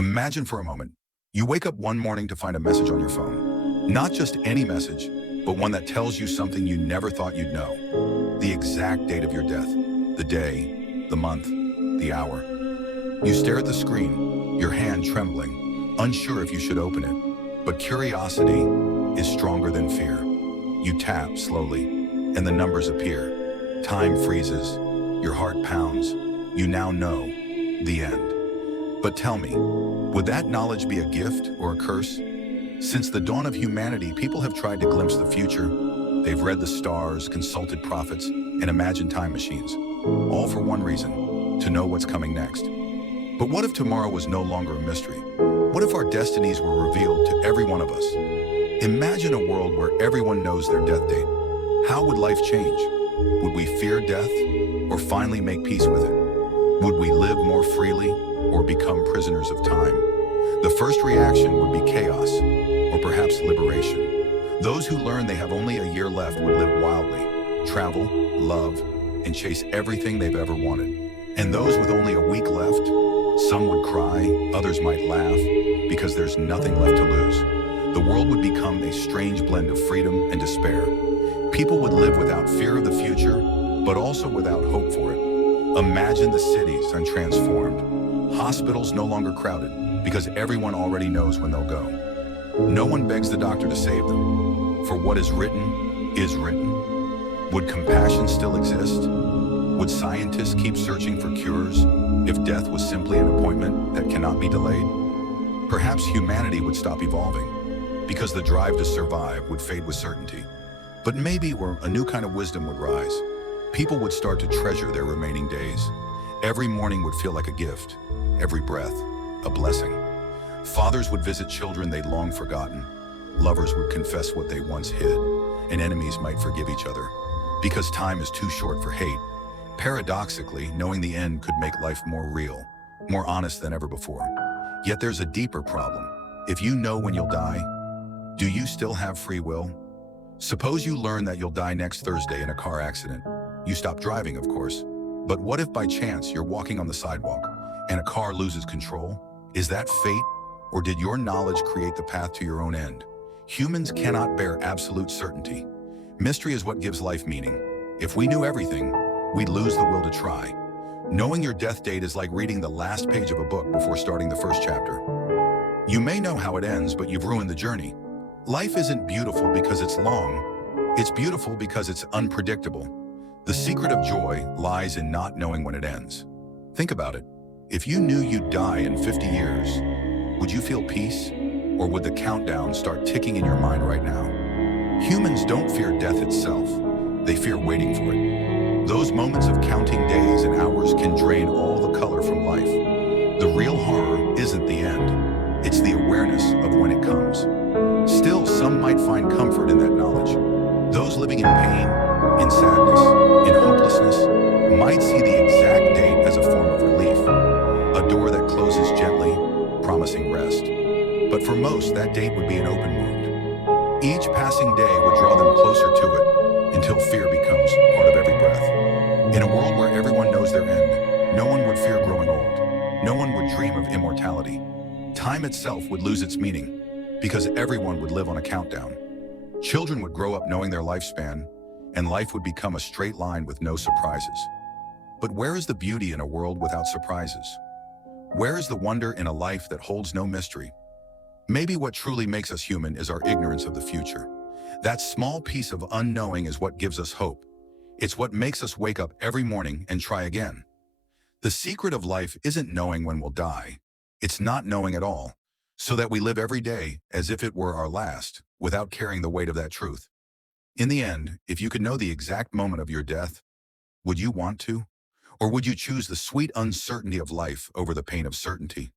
Imagine for a moment, you wake up one morning to find a message on your phone. Not just any message, but one that tells you something you never thought you'd know. The exact date of your death, the day, the month, the hour. You stare at the screen, your hand trembling, unsure if you should open it. But curiosity is stronger than fear. You tap slowly, and the numbers appear. Time freezes, your heart pounds. You now know the end. But tell me, would that knowledge be a gift or a curse? Since the dawn of humanity, people have tried to glimpse the future. They've read the stars, consulted prophets, and imagined time machines. All for one reason, to know what's coming next. But what if tomorrow was no longer a mystery? What if our destinies were revealed to every one of us? Imagine a world where everyone knows their death date. How would life change? Would we fear death or finally make peace with it? Would we live more freely or become prisoners of time? The first reaction would be chaos or perhaps liberation. Those who learn they have only a year left would live wildly, travel, love, and chase everything they've ever wanted. And those with only a week left, some would cry, others might laugh, because there's nothing left to lose. The world would become a strange blend of freedom and despair. People would live without fear of the future, but also without hope for it. Imagine the cities untransformed, hospitals no longer crowded, because everyone already knows when they'll go. No one begs the doctor to save them, for what is written is written. Would compassion still exist? Would scientists keep searching for cures if death was simply an appointment that cannot be delayed? Perhaps humanity would stop evolving, because the drive to survive would fade with certainty. But maybe where a new kind of wisdom would rise. People would start to treasure their remaining days. Every morning would feel like a gift, every breath, a blessing. Fathers would visit children they'd long forgotten. Lovers would confess what they once hid, and enemies might forgive each other. Because time is too short for hate. Paradoxically, knowing the end could make life more real, more honest than ever before. Yet there's a deeper problem. If you know when you'll die, do you still have free will? Suppose you learn that you'll die next Thursday in a car accident. You stop driving, of course. But what if by chance you're walking on the sidewalk and a car loses control? Is that fate, or did your knowledge create the path to your own end? Humans cannot bear absolute certainty. Mystery is what gives life meaning. If we knew everything, we'd lose the will to try. Knowing your death date is like reading the last page of a book before starting the first chapter. You may know how it ends, but you've ruined the journey. Life isn't beautiful because it's long. It's beautiful because it's unpredictable. The secret of joy lies in not knowing when it ends. Think about it. If you knew you'd die in 50 years, would you feel peace? Or would the countdown start ticking in your mind right now? Humans don't fear death itself. They fear waiting for it. Those moments of counting days and hours can drain all the color from life. The real horror isn't the end. It's the awareness of when it comes. Still, some might find comfort in that knowledge. Those living in pain, in sadness, in hopelessness, might see the exact date as a form of relief, a door that closes gently, promising rest. But for most, that date would be an open wound. Each passing day would draw them closer to it, until fear becomes part of every breath. In a world where everyone knows their end, no one would fear growing old. No one would dream of immortality. Time itself would lose its meaning, because everyone would live on a countdown. Children would grow up knowing their lifespan, and life would become a straight line with no surprises. But where is the beauty in a world without surprises? Where is the wonder in a life that holds no mystery? Maybe what truly makes us human is our ignorance of the future. That small piece of unknowing is what gives us hope. It's what makes us wake up every morning and try again. The secret of life isn't knowing when we'll die. It's not knowing at all, so that we live every day as if it were our last, without carrying the weight of that truth. In the end, if you could know the exact moment of your death, would you want to? Or would you choose the sweet uncertainty of life over the pain of certainty?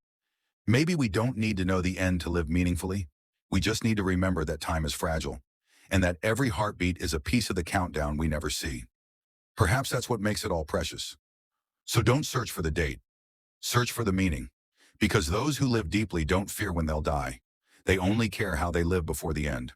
Maybe we don't need to know the end to live meaningfully. We just need to remember that time is fragile, and that every heartbeat is a piece of the countdown we never see. Perhaps that's what makes it all precious. So don't search for the date. Search for the meaning. Because those who live deeply don't fear when they'll die. They only care how they live before the end.